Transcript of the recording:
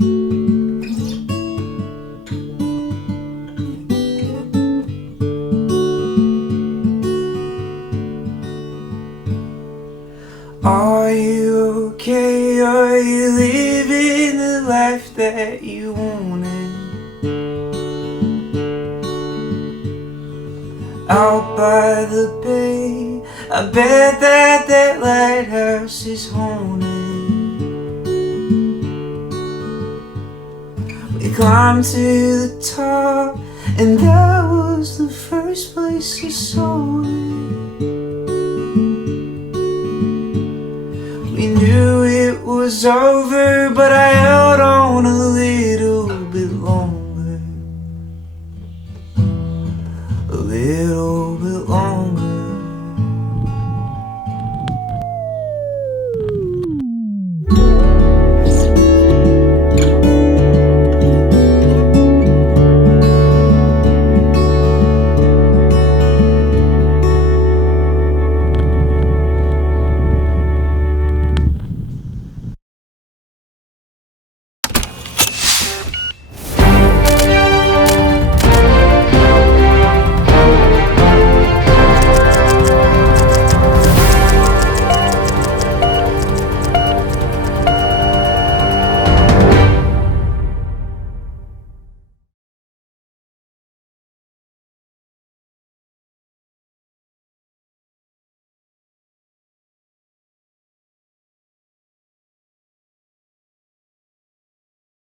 Are you okay? Are you living the life that you wanted? Out by the bay, I bet that lighthouse is haunted. We climbed to the top, and that was the first place I saw it. We knew it was over, but I held on